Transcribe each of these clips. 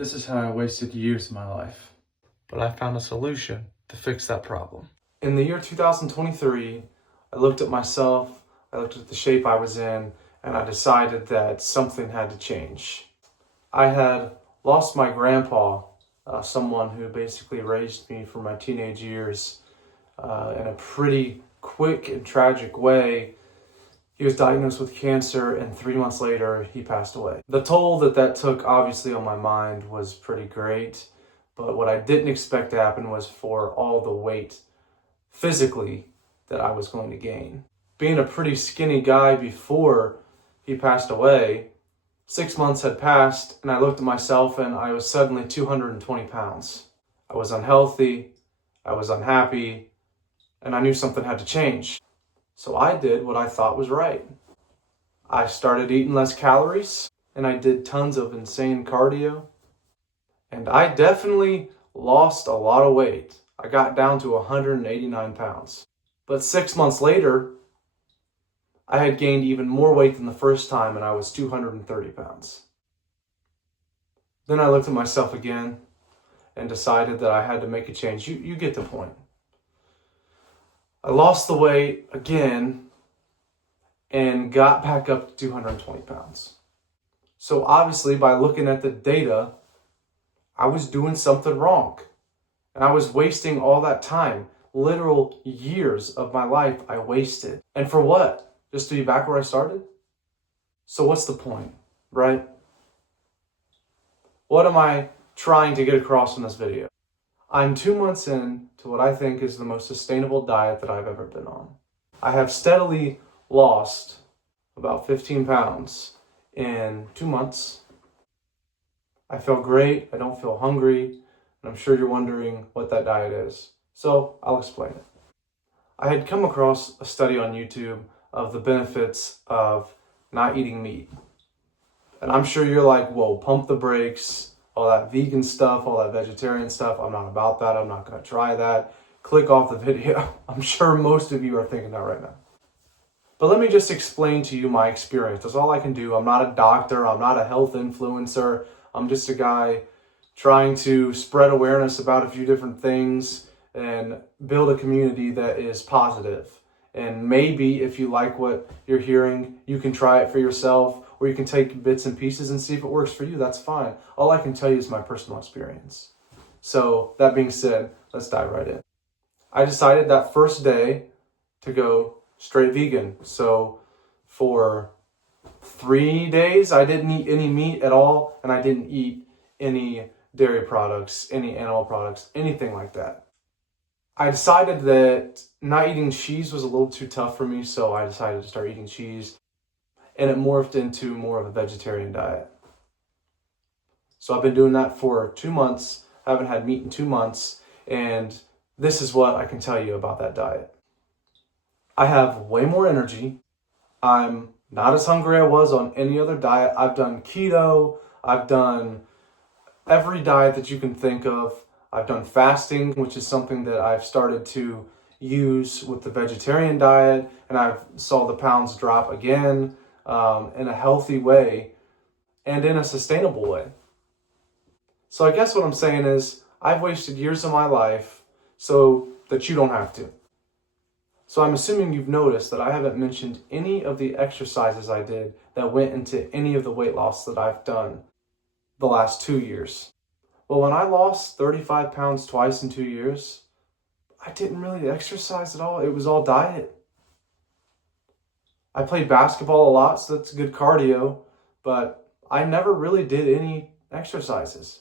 This is how I wasted years of my life. But I found a solution to fix that problem. In the year 2023, I looked at myself, I looked at the shape I was in, and I decided that something had to change. I had lost my grandpa, someone who basically raised me for my teenage years in a pretty quick and tragic way. He was diagnosed with cancer, and 3 months later, he passed away. The toll that took, obviously, on my mind was pretty great, but what I didn't expect to happen was for all the weight physically that I was going to gain. Being a pretty skinny guy before he passed away, 6 months had passed, and I looked at myself and I was suddenly 220 pounds. I was unhealthy, I was unhappy, and I knew something had to change. So I did what I thought was right. I started eating less calories, and I did tons of insane cardio. And I definitely lost a lot of weight. I got down to 189 pounds. But 6 months later, I had gained even more weight than the first time, and I was 230 pounds. Then I looked at myself again and decided that I had to make a change. You get the point. I lost the weight again and got back up to 220 pounds. So obviously, by looking at the data, I was doing something wrong. And I was wasting all that time. Literal years of my life I wasted. And for what? Just to be back where I started? So what's the point, right? What am I trying to get across in this video? I'm 2 months in to what I think is the most sustainable diet that I've ever been on. I have steadily lost about 15 pounds in 2 months. I feel great, I don't feel hungry, and I'm sure you're wondering what that diet is. So I'll explain it. I had come across a study on YouTube of the benefits of not eating meat. And I'm sure you're like, whoa, pump the brakes. All that vegan stuff, all that vegetarian stuff, I'm not about that. I'm not going to try that. Click off the video. I'm sure most of you are thinking that right now. But let me just explain to you my experience. That's all I can do. I'm not a doctor. I'm not a health influencer. I'm just a guy trying to spread awareness about a few different things and build a community that is positive. And maybe if you like what you're hearing, you can try it for yourself, or you can take bits and pieces and see if it works for you. That's fine. All I can tell you is my personal experience. So that being said, let's dive right in. I decided that first day to go straight vegan. So for 3 days, I didn't eat any meat at all, and I didn't eat any dairy products, any animal products, anything like that. I decided that not eating cheese was a little too tough for me, so I decided to start eating cheese, and it morphed into more of a vegetarian diet. So I've been doing that for 2 months, haven't had meat in 2 months, and this is what I can tell you about that diet. I have way more energy. I'm not as hungry as I was on any other diet. I've done keto, I've done every diet that you can think of. I've done fasting, which is something that I've started to use with the vegetarian diet, and I've saw the pounds drop again in a healthy way and in a sustainable way. So I guess what I'm saying is I've wasted years of my life so that you don't have to. So I'm assuming you've noticed that I haven't mentioned any of the exercises I did that went into any of the weight loss that I've done the last 2 years. Well, when I lost 35 pounds twice in 2 years, I didn't really exercise at all. It was all diet. I played basketball a lot, so that's good cardio, but I never really did any exercises.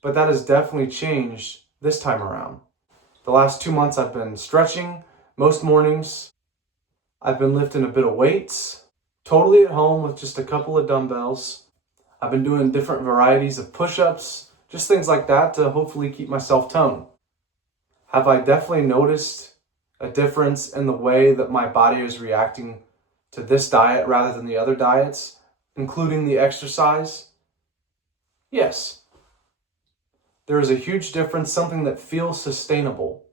But that has definitely changed this time around. The last 2 months I've been stretching most mornings. I've been lifting a bit of weights, totally at home with just a couple of dumbbells. I've been doing different varieties of push-ups, just things like that to hopefully keep myself toned. Have I definitely noticed a difference in the way that my body is reacting to this diet rather than the other diets, including the exercise? Yes. There is a huge difference, something that feels sustainable.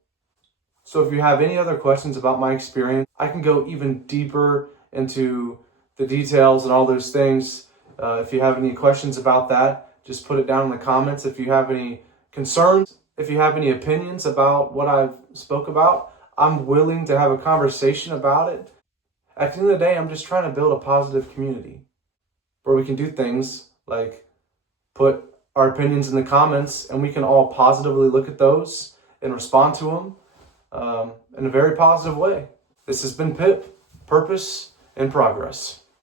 So if you have any other questions about my experience, I can go even deeper into the details and all those things. If you have any questions about that, Just put it down in the comments if you have any concerns, if you have any opinions about what I've spoke about. I'm willing to have a conversation about it. At the end of the day, I'm just trying to build a positive community where we can do things like put our opinions in the comments and we can all positively look at those and respond to them in a very positive way. This has been Pip, Purpose and Progress.